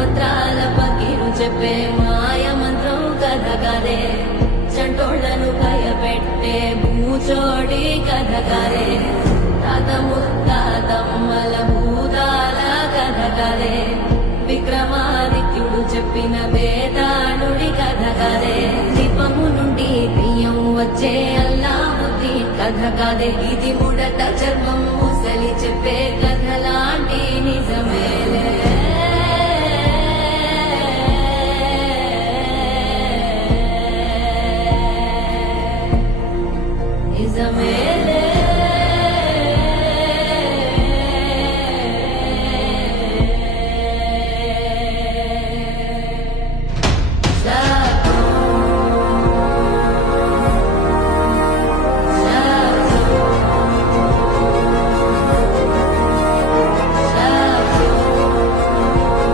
మంత్రాల పకీరు చెప్పే మాయ మంత్రం కథ కదే చంటోళ్లను భయపెట్టే భూచోడి కథ కదే తాత ముత్తాతమ్మల భూతాల కథ కదే విక్రమాదిత్యుడు చెప్పిన వేదాళుడి కథ కదే దీపము నుండి బియ్యం వచ్చే అల్లావుద్దీన్ కథ కదే ఇది ముడత చర్మం ముసలి చెప్పే